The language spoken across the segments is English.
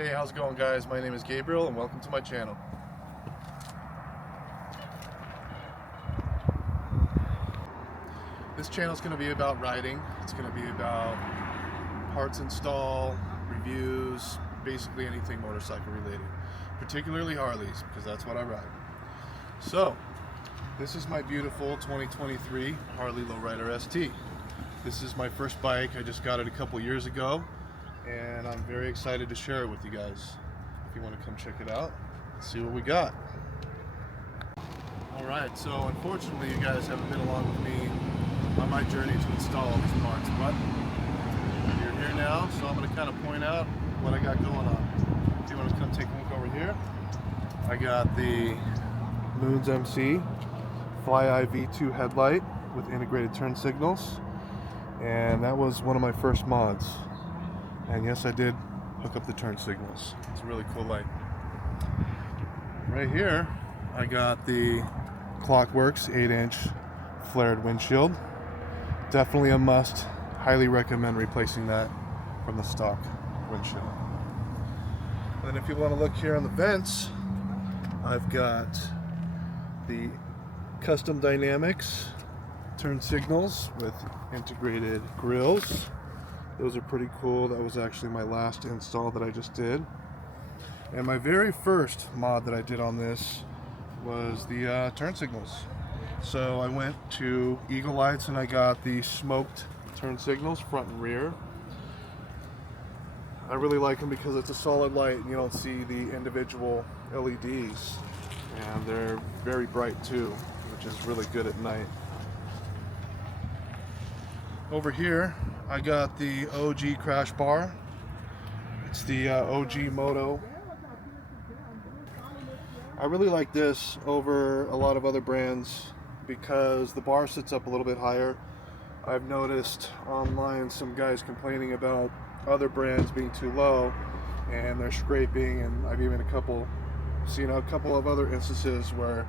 Hey, how's it going, guys? My name is Gabriel and welcome to my channel. This channel is going to be about riding. It's going to be about parts install, reviews, basically anything motorcycle related, particularly Harleys, because that's what I ride. So, this is my beautiful 2023 Harley Low Rider ST. This is my first bike. I just got it a couple years ago, and I'm very excited to share it with you guys. If you want to come check it out, let's see what we got. Alright, so unfortunately you guys haven't been along with me on my journey to install all these parts, but you're here now, so I'm going to kind of point out what I got going on. If you want to come take a look over here, I got the Moons MC Fly-Eye V2 headlight with integrated turn signals, and that was one of my first mods. And yes, I did hook up the turn signals. It's a really cool light. Right here, I got the Clockworks 8-inch flared windshield. Definitely a must. Highly recommend replacing that from the stock windshield. And then if you want to look here on the vents, I've got the Custom Dynamics turn signals with integrated grills. Those are pretty cool. That was actually my last install that I just did. And my very first mod that I did on this was the turn signals. So I went to Eagle Lights and I got the smoked turn signals front and rear. I really like them because it's a solid light and you don't see the individual LEDs. And they're very bright too, which is really good at night. Over here, I got the OG crash bar. It's the OG Moto. I really like this over a lot of other brands because the bar sits up a little bit higher. I've noticed online some guys complaining about other brands being too low and they're scraping, and I've even seen a couple of other instances where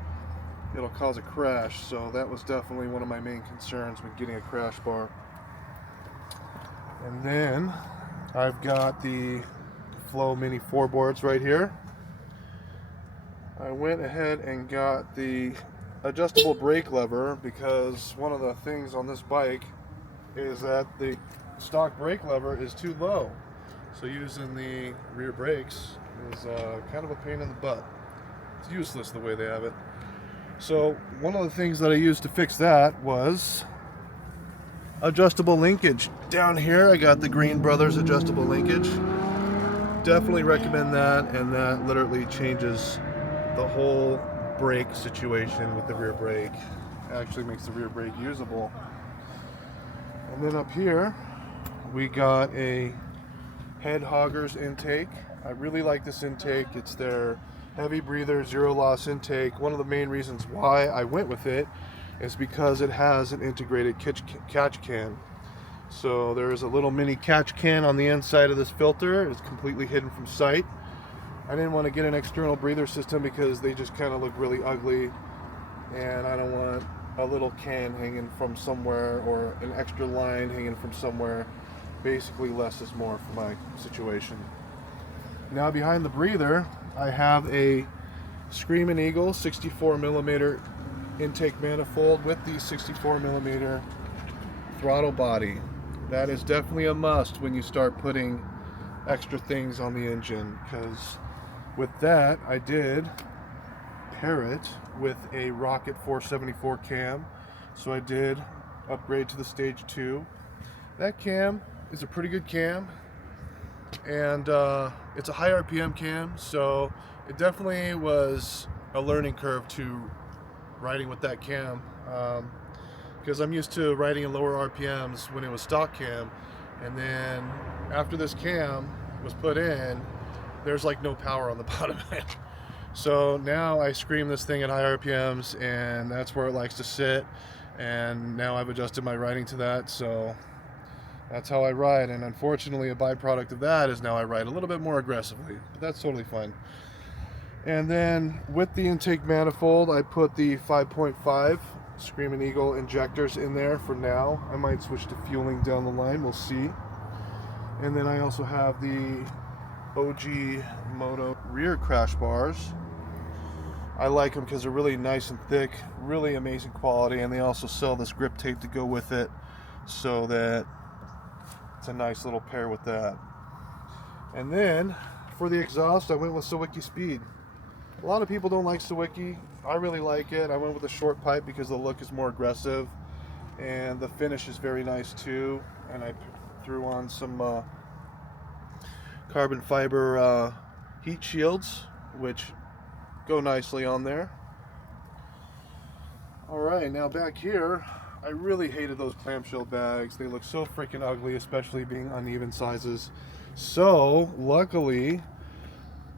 it'll cause a crash. So that was definitely one of my main concerns when getting a crash bar. And then I've got the Flow Mini 4 boards right here. I went ahead and got the adjustable brake lever because one of the things on this bike is that the stock brake lever is too low. So using the rear brakes is kind of a pain in the butt. It's useless the way they have it. So one of the things that I used to fix that was adjustable linkage. Down here I got the Green Brothers adjustable linkage. Definitely recommend that, and that literally changes the whole brake situation with the rear brake. Actually makes the rear brake usable. And then up here we got a Head Hoggers intake. I really like this intake. It's their heavy breather, zero loss intake. One of the main reasons why I went with it is because it has an integrated catch can. So there is a little mini catch can on the inside of this filter. It's completely hidden from sight. I didn't want to get an external breather system because they just kind of look really ugly, and I don't want a little can hanging from somewhere or an extra line hanging from somewhere. Basically less is more for my situation. Now behind the breather I have a Screamin' Eagle 64mm intake manifold with the 64mm throttle body. That is definitely a must when you start putting extra things on the engine, because with that I did pair it with a Rocket 474 cam. So I did upgrade to the Stage 2. That cam is a pretty good cam, and it's a high RPM cam, so it definitely was a learning curve to riding with that cam, because I'm used to riding in lower RPMs when it was stock cam, and then after this cam was put in, there's like no power on the bottom end. So now I scream this thing at high RPMs, and that's where it likes to sit, and now I've adjusted my riding to that, so that's how I ride. And unfortunately a byproduct of that is now I ride a little bit more aggressively, but that's totally fine. And then with the intake manifold I put the 5.5 Screamin' Eagle injectors in there for now. I might switch to fueling down the line, we'll see. And then I also have the OG Moto rear crash bars. I like them because they're really nice and thick, really amazing quality, and they also sell this grip tape to go with it, so that it's a nice little pair with that. And then for the exhaust, I went with Sawicki Speed. A lot of people don't like Sawicki. I really like it. I went with a short pipe because the look is more aggressive, and the finish is very nice too. And I threw on some carbon fiber heat shields, which go nicely on there. Alright, now back here, I really hated those clamshell bags. They look so freaking ugly, especially being uneven sizes. So luckily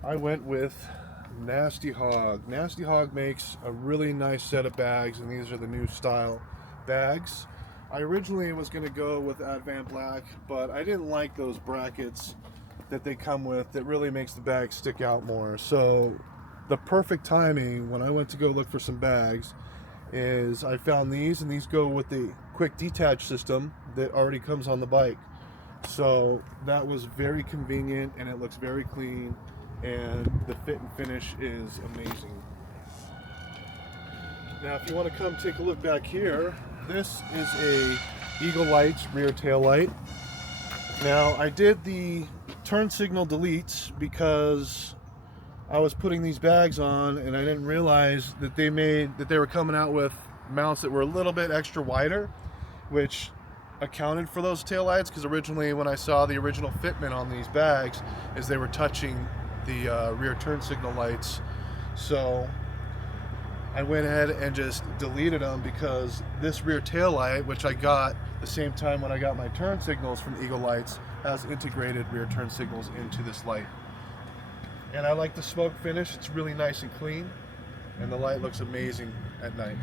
I went with Nasty Hog. Nasty Hog makes a really nice set of bags, and these are the new style bags. I originally was going to go with Advent Black, but I didn't like those brackets that they come with that really makes the bag stick out more. So the perfect timing when I went to go look for some bags is I found these, and these go with the quick detach system that already comes on the bike. So that was very convenient, and it looks very clean, and the fit and finish is amazing. Now if you want to come take a look back here, this is a Eagle Lights rear tail light. Now I did the turn signal deletes because I was putting these bags on and I didn't realize that they were coming out with mounts that were a little bit extra wider, which accounted for those tail lights, because originally when I saw the original fitment on these bags is they were touching the rear turn signal lights. So I went ahead and just deleted them, because this rear tail light, which I got the same time when I got my turn signals from Eagle Lights, has integrated rear turn signals into this light. And I like the smoke finish. It's really nice and clean, and the light looks amazing at night.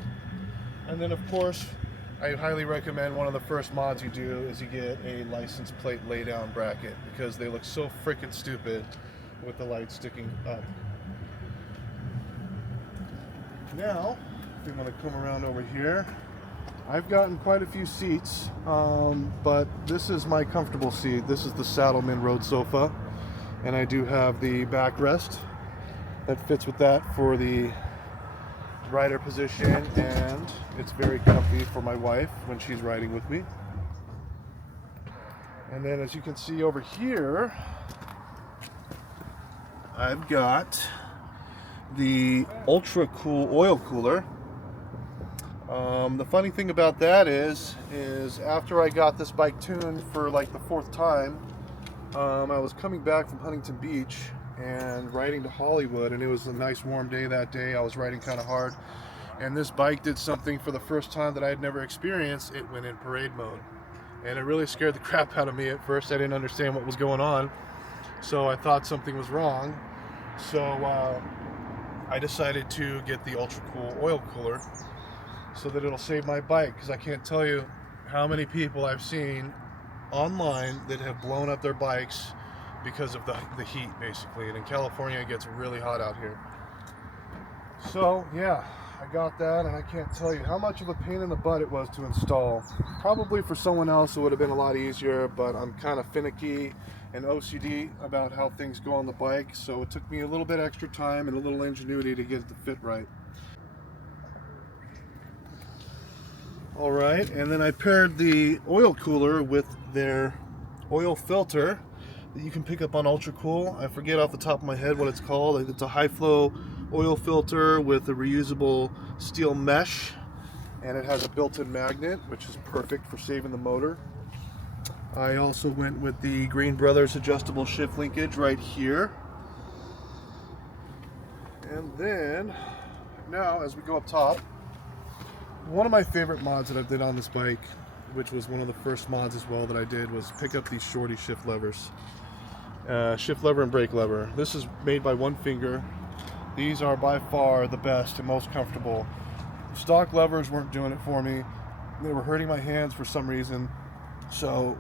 And then of course, I highly recommend one of the first mods you do is you get a license plate lay down bracket, because they look so freaking stupid with the light sticking up. Now, if you want to come around over here, I've gotten quite a few seats, but this is my comfortable seat. This is the Saddleman Road Sofa, and I do have the backrest that fits with that for the rider position, and it's very comfy for my wife when she's riding with me. And then as you can see over here, I've got the ultra cool oil cooler. The funny thing about that is after I got this bike tuned for like the 4th time, I was coming back from Huntington Beach and riding to Hollywood, and it was a nice warm day that day. I was riding kind of hard, and this bike did something for the first time that I had never experienced. It went in parade mode, and it really scared the crap out of me at first. I didn't understand what was going on, so I thought something was wrong. So I decided to get the ultra cool oil cooler so that it'll save my bike, because I can't tell you how many people I've seen online that have blown up their bikes because of the heat, basically. And in California it gets really hot out here. So yeah, I got that, and I can't tell you how much of a pain in the butt it was to install. Probably for someone else it would have been a lot easier, but I'm kind of finicky and OCD about how things go on the bike, so it took me a little bit extra time and a little ingenuity to get it to fit right. Alright, and then I paired the oil cooler with their oil filter that you can pick up on Ultra Cool. I forget off the top of my head what it's called. It's a high flow oil filter with a reusable steel mesh, and it has a built-in magnet, which is perfect for saving the motor. I also went with the Green Brothers adjustable shift linkage right here. And then, now as we go up top, one of my favorite mods that I've did on this bike, which was one of the first mods as well that I did, was pick up these shorty shift levers. Shift lever and brake lever. This is made by one finger. These are by far the best and most comfortable. Stock levers weren't doing it for me. They were hurting my hands for some reason. So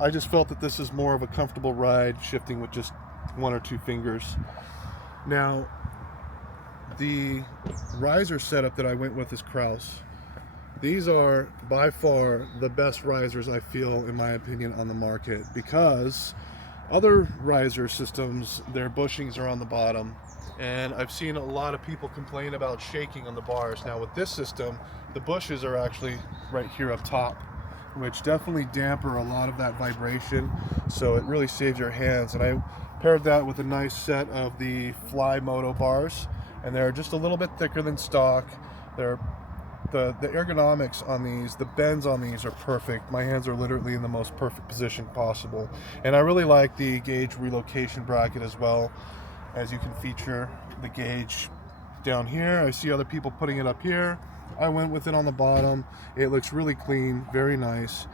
I just felt that this is more of a comfortable ride, shifting with just 1 or 2 fingers. Now, the riser setup that I went with is Kraus. These are by far the best risers I feel, in my opinion, on the market, because Other riser systems, their bushings are on the bottom, and I've seen a lot of people complain about shaking on the bars. Now with this system, the bushes are actually right here up top, which definitely damper a lot of that vibration, so it really saves your hands. And I paired that with a nice set of the Fly Moto bars, and they're just a little bit thicker than stock. They're the ergonomics on these, the bends on these are perfect. My hands are literally in the most perfect position possible. And I really like the gauge relocation bracket as well, as you can feature the gauge down here. I see other people putting it up here. I went with it on the bottom. It looks really clean, very nice.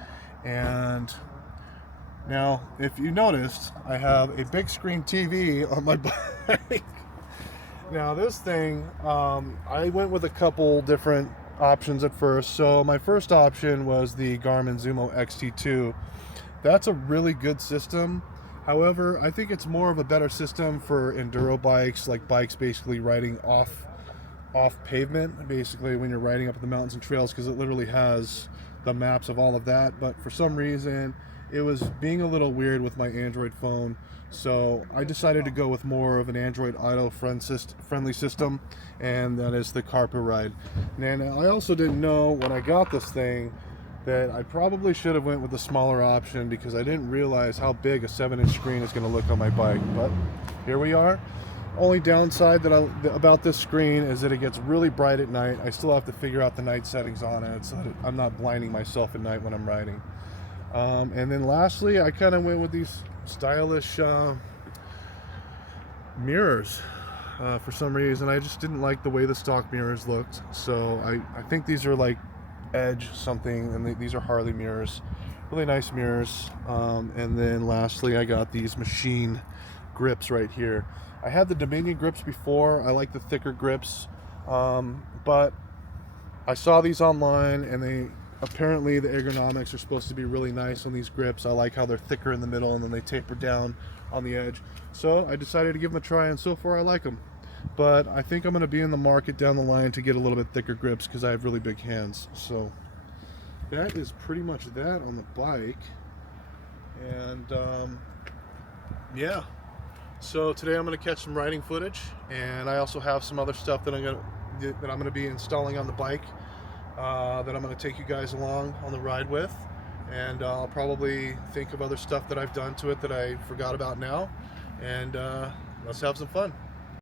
And now, if you noticed, I have a big screen TV on my bike. Now this thing, I went with a couple different options at first. So my first option was the Garmin Zumo XT2. That's a really good system. However, I think it's more of a better system for enduro bikes, like bikes basically riding off pavement, basically when you're riding up the mountains and trails, because it literally has the maps of all of that. But for some reason, it was being a little weird with my Android phone, so I decided to go with more of an Android Auto friendly system, and that is the Carpa Ride. And I also didn't know when I got this thing that I probably should have went with the smaller option, because I didn't realize how big a 7-inch screen is going to look on my bike. But here we are. Only downside about this screen is that it gets really bright at night. I still have to figure out the night settings on it so that I'm not blinding myself at night when I'm riding. And then lastly, I kind of went with these stylish mirrors. For some reason, I just didn't like the way the stock mirrors looked. So I think these are like Edge something, and these are Harley mirrors. Really nice mirrors. And then lastly, I got these machine grips right here. I had the Dominion grips before. I like the thicker grips, but I saw these online, and apparently the ergonomics are supposed to be really nice on these grips. I like how they're thicker in the middle and then they taper down on the edge. So I decided to give them a try, and so far I like them. But I think I'm going to be in the market down the line to get a little bit thicker grips, because I have really big hands. So that is pretty much that on the bike. And yeah. So today I'm going to catch some riding footage, and I also have some other stuff that I'm going to be installing on the bike that I'm going to take you guys along on the ride with, and I'll probably think of other stuff that I've done to it that I forgot about now, and let's have some fun.